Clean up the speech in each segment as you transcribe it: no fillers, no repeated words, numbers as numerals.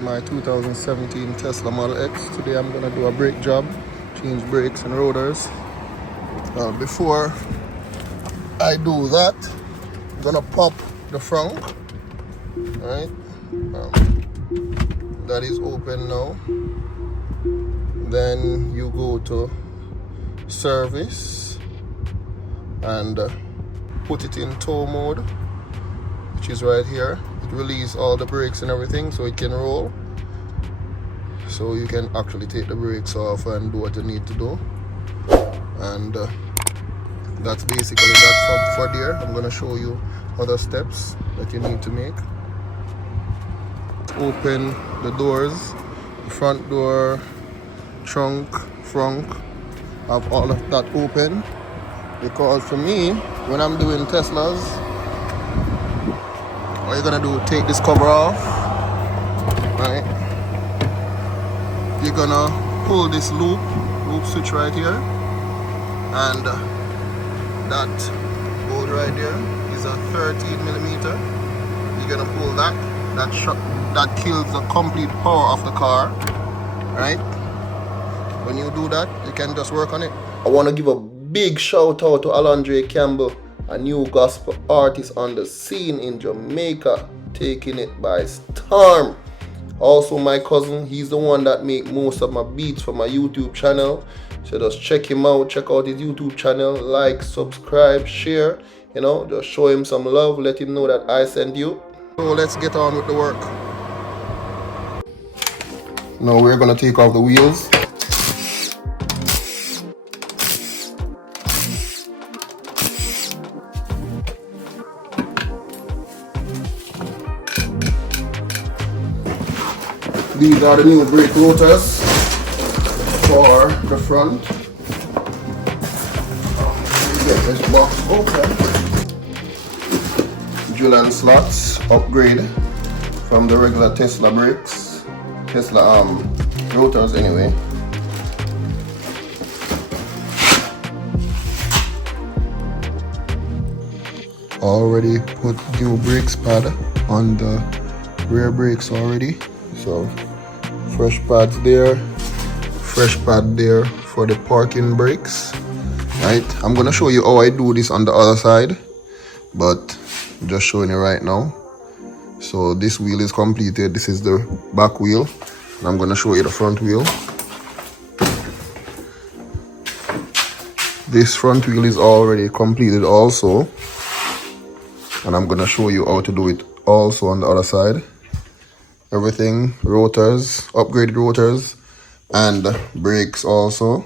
My 2017 Tesla Model X. Today I'm gonna do a brake job, change brakes and rotors. Before I do that, I'm gonna pop the front. Right, that is open now. Then you go to service and put it in tow mode, which is right here. It releases all the brakes and everything so it can roll. So you can actually take the brakes off and do what you need to do. And that's basically that for there. I'm gonna show you other steps that you need to make. Open the doors, the front door, trunk, have all of that open. Because for me, when I'm doing Teslas, what you're gonna do, take this cover off, right? You're gonna pull this loop switch right here, and that bolt right there is a 13mm. You're gonna pull that. That kills the complete power of the car, right? When you do that, you can just work on it. I want to give a big shout out to Alandre Campbell, a new gospel artist on the scene in Jamaica, taking it by storm. Also my cousin, he's the one that make most of my beats for my YouTube channel. So just check him out, check out his YouTube channel, like, subscribe, share, just show him some love, let him know that I sent you. So let's get on with the work. Now we're gonna take off the wheels. These are the new brake rotors for the front. Get this box open. Julian slots upgrade from the regular Tesla brakes, Tesla rotors anyway. Already put new brakes pad on the rear brakes already, so fresh pads there, fresh pad there for the parking brakes. Right, I'm gonna show you how I do this on the other side, but I'm just showing you right now. So this wheel is completed. This is the back wheel, and I'm gonna show you the front wheel. This front wheel is already completed also, and I'm gonna show you how to do it also on the other side. Everything, rotors, upgraded rotors, and brakes also.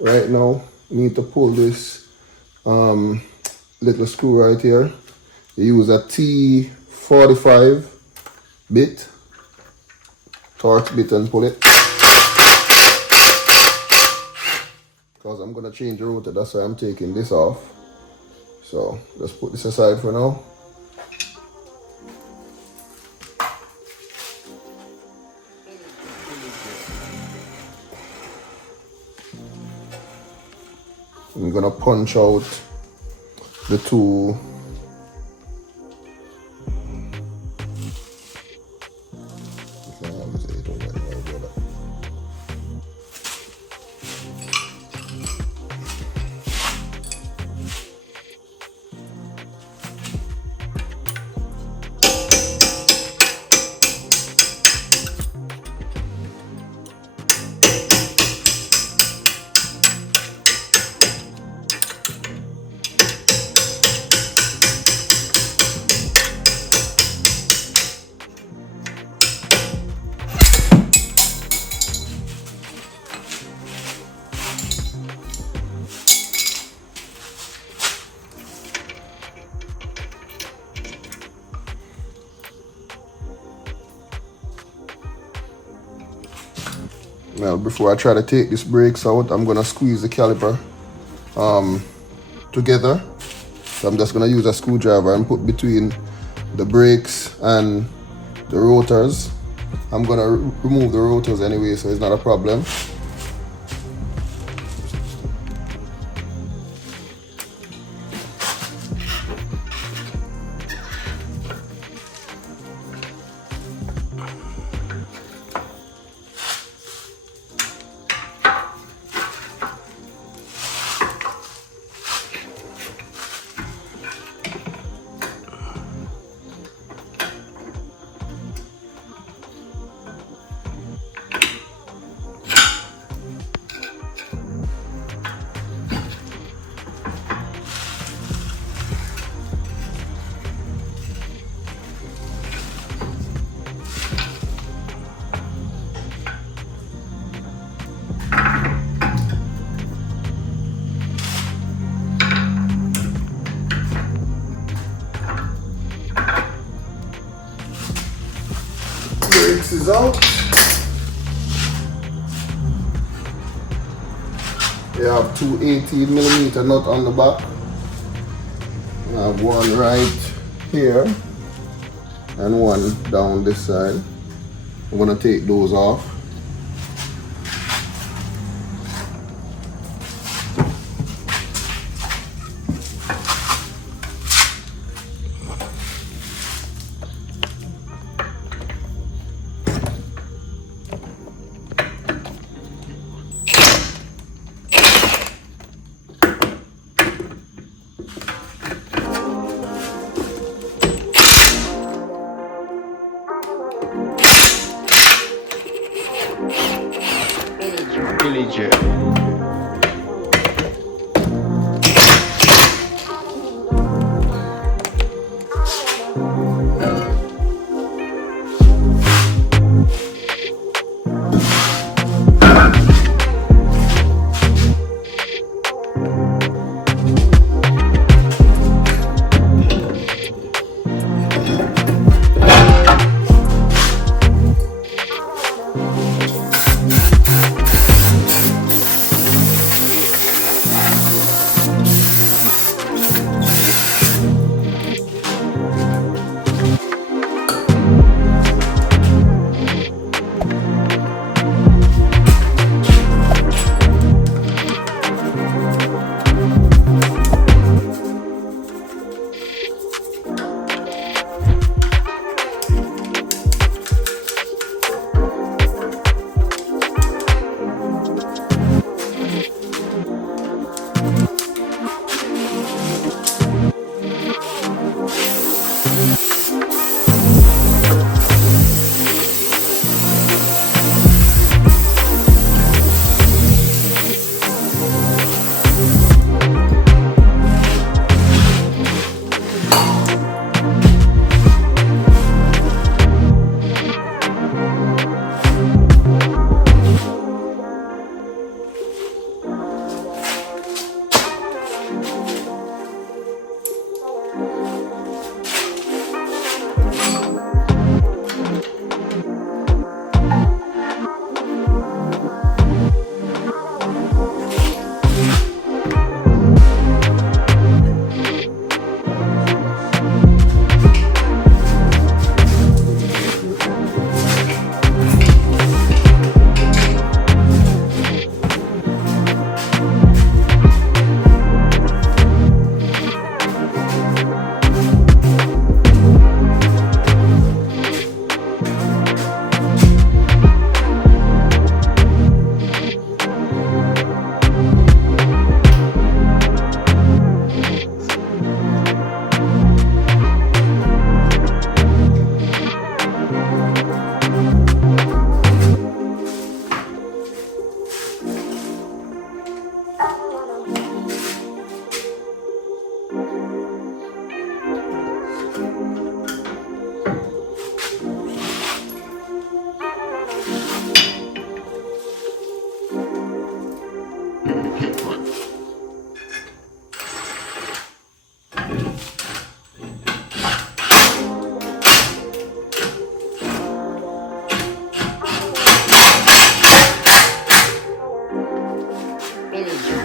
Right now, you need to pull this little screw right here. You use a T45 bit, Torx bit, and pull it. Because I'm gonna change the rotor, that's why I'm taking this off. So let's put this aside for now. I'm gonna punch out the two Now, before I try to take these brakes out, I'm gonna squeeze the caliper together. So I'm just gonna use a screwdriver and put between the brakes and the rotors. I'm gonna remove the rotors anyway, so it's not a problem. 6 is out. We have two 18mm nut on the back. I have one right here and one down this side. I'm gonna take those off. Villager.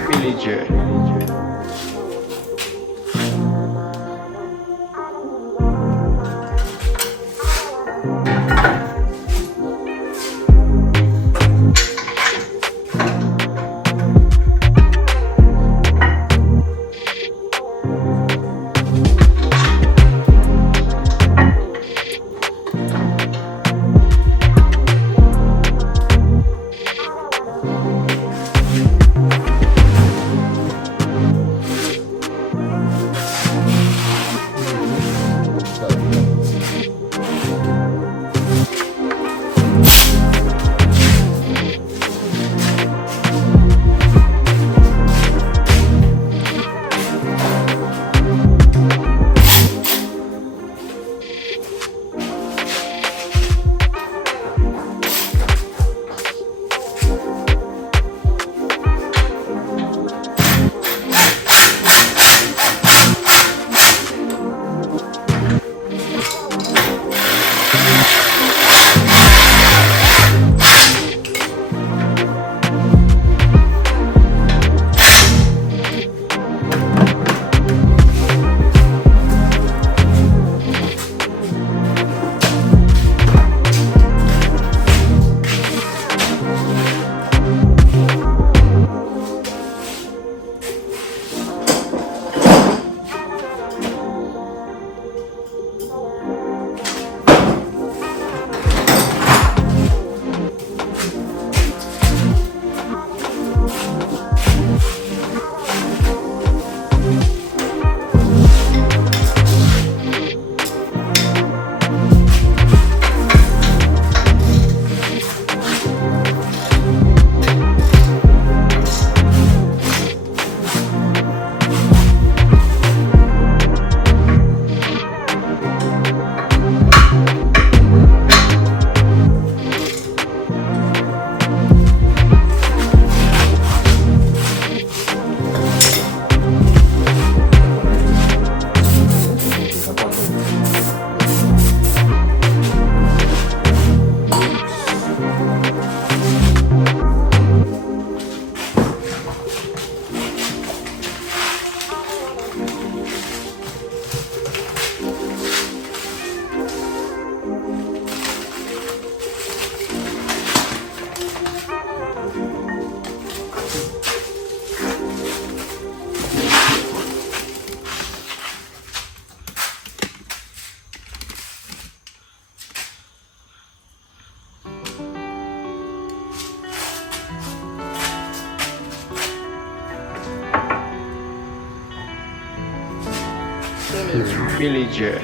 Villager. Villager.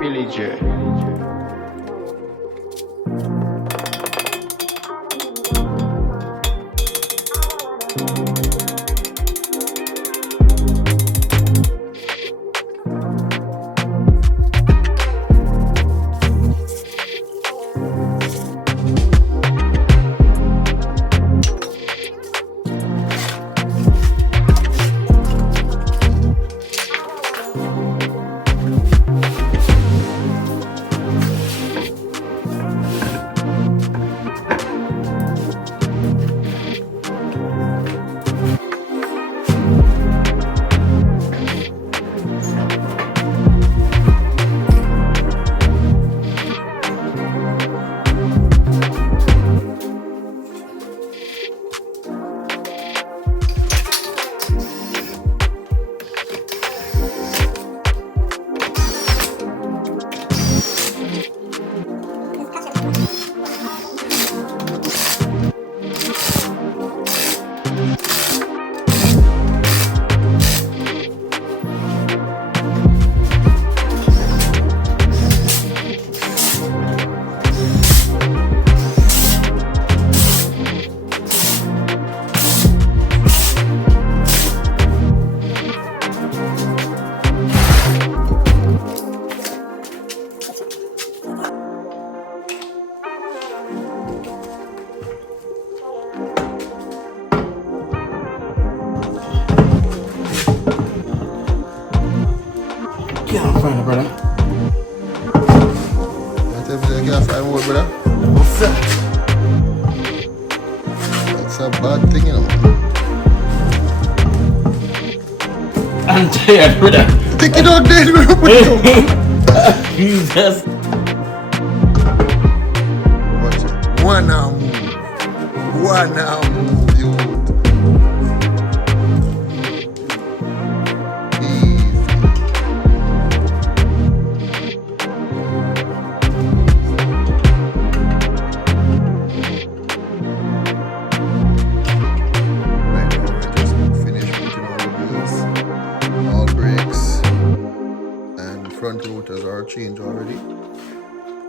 Villager. Can't find it, brother. I tell you, you can't find more, brother. What's that? That's a bad thing, you know. I'm tired, brother. Take it out there, bro. Jesus. Watch it. One now move. one now move you. Easy. Right now we're just finished putting on the wheels. All brakes and front rotors are changed already.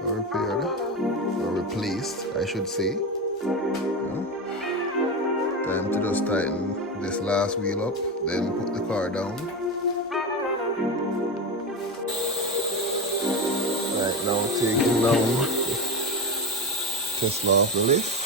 Or repaired. Or replaced, I should say. Time to just tighten this last wheel up, then put the car down. Right now taking down Tesla off the lift.